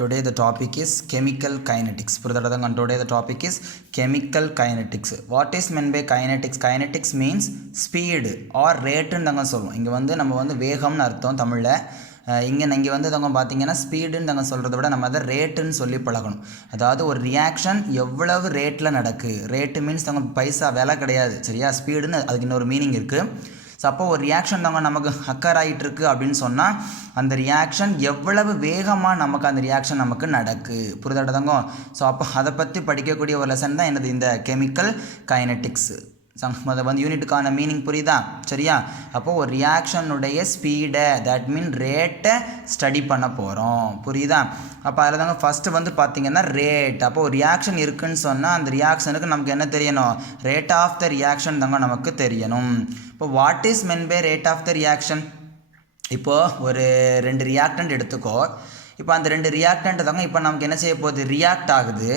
Today the topic is chemical kinetics. Today the topic is chemical kinetics. What is meant by kinetics? Kinetics means speed or rate ன்னு சொல்லுவோம். இங்கே நம்ம வேகம்னு அர்த்தம் தமிழில். இங்கே பார்த்தீங்கன்னா ஸ்பீடுன்னு சொல்கிறத விட நம்ம அதை ரேட்டுன்னு சொல்லி பழகணும். அதாவது ஒரு ரியாக்ஷன் எவ்வளவு ரேட்டில் நடக்கு. ரேட்டு மீன்ஸ் பைசா விலை கிடையாது, சரியா? ஸ்பீடுன்னு அதுக்கு இன்னொரு மீனிங் இருக்குது. ஸோ அப்போ ஒரு ரியாக்ஷன் நமக்கு அக்கர் ஆகிட்டுருக்கு அப்படின்னு சொன்னால் அந்த ரியாக்ஷன் எவ்வளவு வேகமாக நமக்கு அந்த ரியாக்ஷன் நமக்கு நடக்கு, புரிதாட்டதாங்க. ஸோ அப்போ அதை பற்றி படிக்கக்கூடிய ஒரு லெசன் தான் என்னது இந்த கெமிக்கல் கைனட்டிக்ஸ். அதை யூனிட்டுக்கான மீனிங் புரியுதா, சரியா? அப்போது ஒரு ரியாக்ஷனுடைய ஸ்பீடை, தட் மீன் ரேட்டை ஸ்டடி பண்ண போகிறோம், புரியுதா? அப்போ அதில் தாங்க ஃபஸ்ட்டு பார்த்திங்கன்னா ரேட். அப்போ ஒரு ரியாக்ஷன் இருக்குதுன்னு சொன்னால் அந்த ரியாக்ஷனுக்கு நமக்கு என்ன தெரியணும்? ரேட் ஆஃப் த ரியாக்ஷன் தாங்க நமக்கு தெரியணும். இப்போ what is meant by rate of the reaction? இப்போது ஒரு 2 ரியாக்டன்ட் எடுத்துக்கோ. இப்போ அந்த 2 ரியாக்டன்ட் தாங்க இப்போ நமக்கு என்ன செய்ய போகுது? ரியாக்ட் ஆகுது.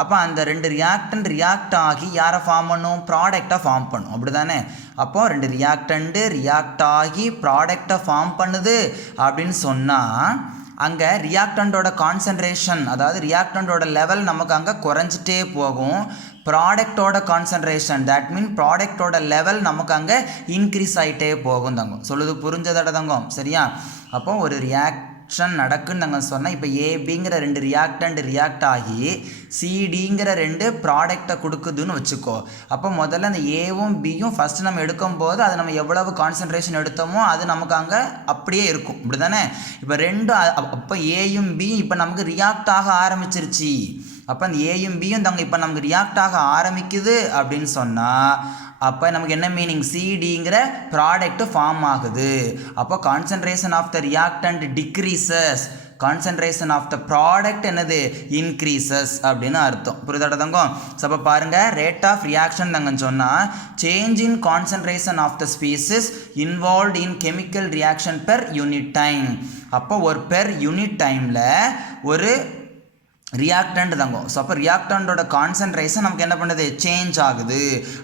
அப்போ அந்த 2 ரியாக்டன்ட் ரியாக்ட் ஆகி யாரை ஃபார்ம் பண்ணும்? ப்ராடக்டை ஃபார்ம் பண்ணும், அப்படி தானே? அப்போது 2 ரியாக்டன்ட்டு ரியாக்ட் ஆகி ப்ராடக்டை ஃபார்ம் பண்ணுது அப்படின்னு சொன்னால் அங்கே ரியாக்டண்டோட கான்சன்ட்ரேஷன், அதாவது ரியாக்டண்டோட லெவல் நமக்கு அங்கே குறைஞ்சிட்டே போகும். ப்ராடக்டோட கான்சன்ட்ரேஷன், தட் மீன் ப்ராடக்டோட லெவல் நமக்கு அங்கே இன்க்ரீஸ் ஆகிட்டே போகும் தங்கம். சொல்லுது புரிஞ்சதோட தங்கம், சரியா? அப்போ ஒரு ரியாக்ஷன் நடக்குன்னு நாங்கள் சொன்னால் இப்போ ஏபிங்கிற 2 ரியாக்டண்ட் ரியாக்ட் ஆகி சிடிங்கிற 2 ப்ராடக்டை கொடுக்குதுன்னு வச்சுக்கோ. அப்போ முதல்ல அந்த ஏவும் பியும் ஃபஸ்ட்டு நம்ம எடுக்கும்போது அது நம்ம எவ்வளவு கான்சன்ட்ரேஷன் எடுத்தோமோ அது நமக்கு அங்கே அப்படியே இருக்கும், இப்படி தானே? இப்போ அப்போ ஏயும் பியும் இப்போ நமக்கு ரியாக்ட் ஆக ஆரம்பிச்சிருச்சு. அப்போ அந்த ஏயும் பியும் இப்போ நமக்கு ரியாக்ட் ஆக ஆரம்பிக்குது அப்படின்னு சொன்னால் அப்போ நமக்கு என்ன மீனிங்? சிடிங்கிற ப்ராடக்ட் ஃபார்ம் ஆகுது. அப்போ concentration of the reactant decreases, concentration of the product என்னது? இன்க்ரீசஸ் அப்படின்னு அர்த்தம், புரியுதாட்ட தங்கம்? ஸோ அப்போ பாருங்கள், ரேட் ஆஃப் ரியாக்ஷன் தாங்கன்னு சொன்னால் change in concentration of the species involved in chemical reaction per unit time. அப்போ ஒரு பெர் யூனிட் டைமில் ஒரு ரியாக்டன்ட் தாங்க. ஸோ அப்போ ரியாக்டண்டோட கான்சன்ட்ரேஷன் நமக்கு என்ன பண்ணுது? சேஞ்ச் ஆகுது.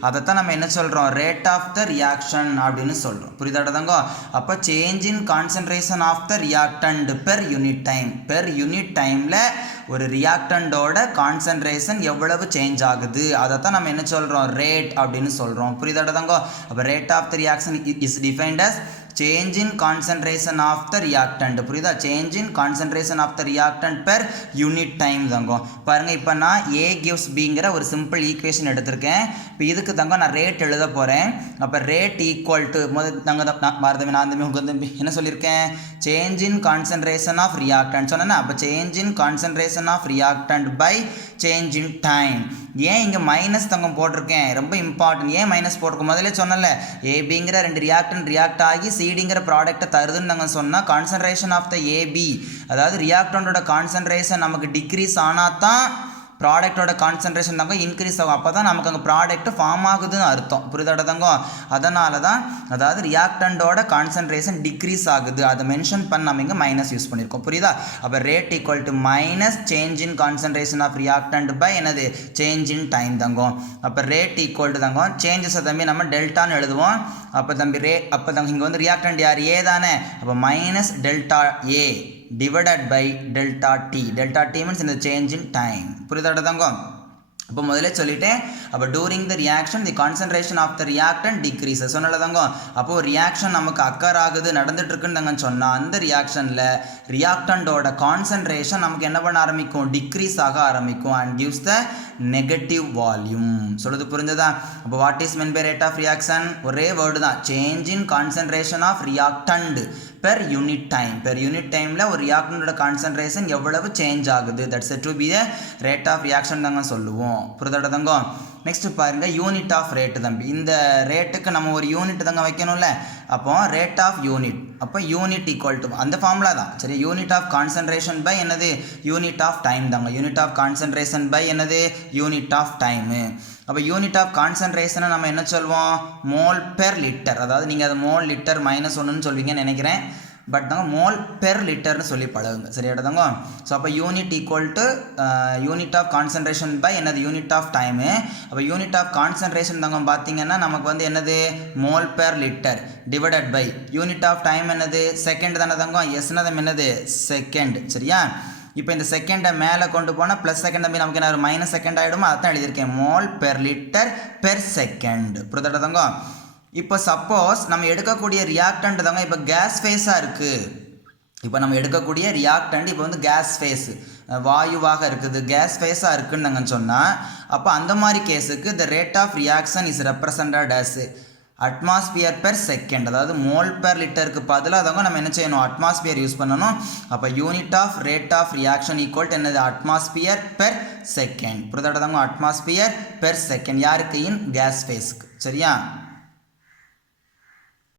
அதைத்தான் நம்ம என்ன சொல்கிறோம்? ரேட் ஆஃப் த ரியாக்ஷன் அப்படின்னு சொல்கிறோம், புரியுதாட்ட தாங்க? அப்போ change in concentration of the reactant per unit time. Per unit டைமில் ஒரு ரியாக்டண்டோட கான்சன்ட்ரேஷன் எவ்வளவு சேஞ்ச் ஆகுது அதைத்தான் நம்ம என்ன சொல்கிறோம்? ரேட் அப்படின்னு சொல்கிறோம், புரியுதாட்ட தாங்க? அப்போ rate of the reaction is defined as change in concentration of the reactant, புரியுதா? change in concentration of the reactant per unit time தாங்க. பாருங்கள், இப்போ நான் A gives Bங்கிற ஒரு சிம்பிள் ஈக்குவேஷன் எடுத்திருக்கேன். இப்போ இதுக்கு தாங்க நான் ரேட் எழுத போகிறேன். அப்போ ரேட் ஈக்குவல் டு நான் என்ன சொல்லியிருக்கேன்? Change in concentration of reactant சொன்னேன்னா, அப்போ change in concentration of reactant by change in time. ஏன் இங்கே மைனஸ் தங்கம் போட்டிருக்கேன்? ரொம்ப இம்பார்ட்டன்ட். ஏன் மைனஸ் போட்டிருக்கோம்? முதல்ல சொன்னல, ஏபிங்கிற 2 ரியாக்டன்ட் ரியாக்ட் ஆகி சிடிங்கிற ப்ராடக்ட்டை தருதுன்னு நாங்கள் சொன்னால் கான்சன்ட்ரேஷன் ஆஃப் த ஏபி, அதாவது ரியாக்டண்டோட கான்சன்ட்ரேஷன் நமக்கு டிக்ரீஸ் ஆனால் தான் ப்ராடக்டோட கான்சன்ட்ரேஷன் தாங்க இன்க்ரீஸ் ஆகும். அப்போ தான் நமக்கு அங்கே ப்ராடக்ட் ஃபார்ம் ஆகுதுன்னு அர்த்தம், புரியுதாட்ட தாங்க? அதனால தான் அதாவது ரியாக்டண்டோட கான்சன்ட்ரேஷன் டிக்ரீஸ் ஆகுது, அதை மென்ஷன் பண்ண நம்ம இங்கே மைனஸ் யூஸ் பண்ணியிருக்கோம், புரியுதா? அப்போ rate equal to minus change in concentration of reactant by என்னது? சேஞ்ச் இன் டைம் தங்கம். அப்போ ரேட் ஈக்குவல் டு தங்கம் சேஞ்சஸை தம்பி நம்ம டெல்டான்னு எழுதுவோம். அப்போ தம்பி அப்போ தங்க இங்கே ரியாக்டண்ட் யார்? ஏ தானே? அப்போ minus delta A divided by delta t. delta t means in the change in time, புரியுதாட்ட தாங்க? அப்போ முதல்ல சொல்லிட்டேன். அப்போ during the reaction the concentration of the reactant decreases சொன்னல தாங்க. அப்போது ரியாக்ஷன் நமக்கு அக்கர் ஆகுது, நடந்துட்டு இருக்குன்னு தாங்க சொன்னால் அந்த ரியாக்ஷனில் ரியாக்டண்டோட கான்சன்ட்ரேஷன் நமக்கு என்ன பண்ண ஆரம்பிக்கும்? டிக்ரீஸ் ஆக ஆரம்பிக்கும் and gives the negative volume. சொல்லுது புரிஞ்சதா? அப்போ what is meant by rate of reaction? ஒரே வேர்டு தான், change in concentration of reactant per unit time. Per unit டைமில் ஒரு ரியாக்டண்டோட கான்சன்ட்ரேஷன் எவ்வளவு சேஞ்ச் ஆகுது, that's said to be the rate of reaction தாங்க சொல்லுவோம், புரியுதாட்ட தாங்க? நெக்ஸ்ட் பாருங்க, யூனிட் ஆஃப் ரேட்டு தம்பி. இந்த ரேட்டுக்கு நம்ம ஒரு யூனிட் தாங்க வைக்கணும்ல. அப்போ ரேட் ஆஃப் யூனிட், அப்போ யூனிட் ஈக்குவல் டு அந்த ஃபார்முலா தான், சரி? யூனிட் ஆஃப் கான்சன்ட்ரேஷன் பை என்னது? யூனிட் ஆஃப் டைம் தாங்க. யூனிட் ஆஃப் கான்சன்ட்ரேஷன் பை என்னது? Unit of time. அப்போ யூனிட் ஆஃப் கான்சன்ட்ரேஷனை நம்ம என்ன சொல்வோம்? Mole per litre. அதாவது நீங்கள் அது மோல் லிட்டர் -1ன்னு சொல்வீங்கன்னு நினைக்கிறேன். பட் தாங்க மோல் பெர் லிட்டர்னு சொல்லி பழகுங்க, சரியாட்ட தாங்க? ஸோ அப்போ unit equal to unit of concentration by என்னது? Unit of time. அப்போ யூனிட் ஆஃப் கான்சன்ட்ரேஷன் தாங்க பார்த்தீங்கன்னா நமக்கு என்னது? Mole per litre divided by unit of time என்னது? செகண்ட் தானே தாங்க? எஸ்னது என்னது? செகண்ட், சரியா? இப்போ இந்த செகண்டை மேலே கொண்டு போனால் ப்ளஸ் செகண்ட் தம்பி நமக்கு என்ன மைனஸ் செகண்ட் ஆகிடுமோ அதான் எழுதியிருக்கேன் mole per litre per second புரிதா தங்க. இப்போ சப்போஸ் நம்ம எடுக்கக்கூடிய ரியாக்டன்ட் தாங்க இப்போ கேஸ் ஃபேஸாக இருக்குது. இப்போ நம்ம எடுக்கக்கூடிய ரியாக்டன்ட் இப்போ வந்து கேஸ் ஃபேஸ் வாயுவாக இருக்குது கேஸ் ஃபேஸாக இருக்குன்னு நாங்கள் சொன்னால் அப்போ அந்த மாதிரி கேஸுக்கு the rate of reaction is represented as atmosphere per second. அதாவது மோல் பெர் லிட்டருக்கு பதிலாக அதவங்க நம்ம என்ன செய்யணும் அட்மாஸ்பியர் யூஸ் பண்ணணும். அப்போ unit of rate of reaction equal to என்னது அட்மாஸ்பியர் பெர் செகண்ட் புரிதாங்க. அட்மாஸ்பியர் பெர் செகண்ட் யாருக்கு இன் கேஸ் ஃபேஸ்க்கு சரியா.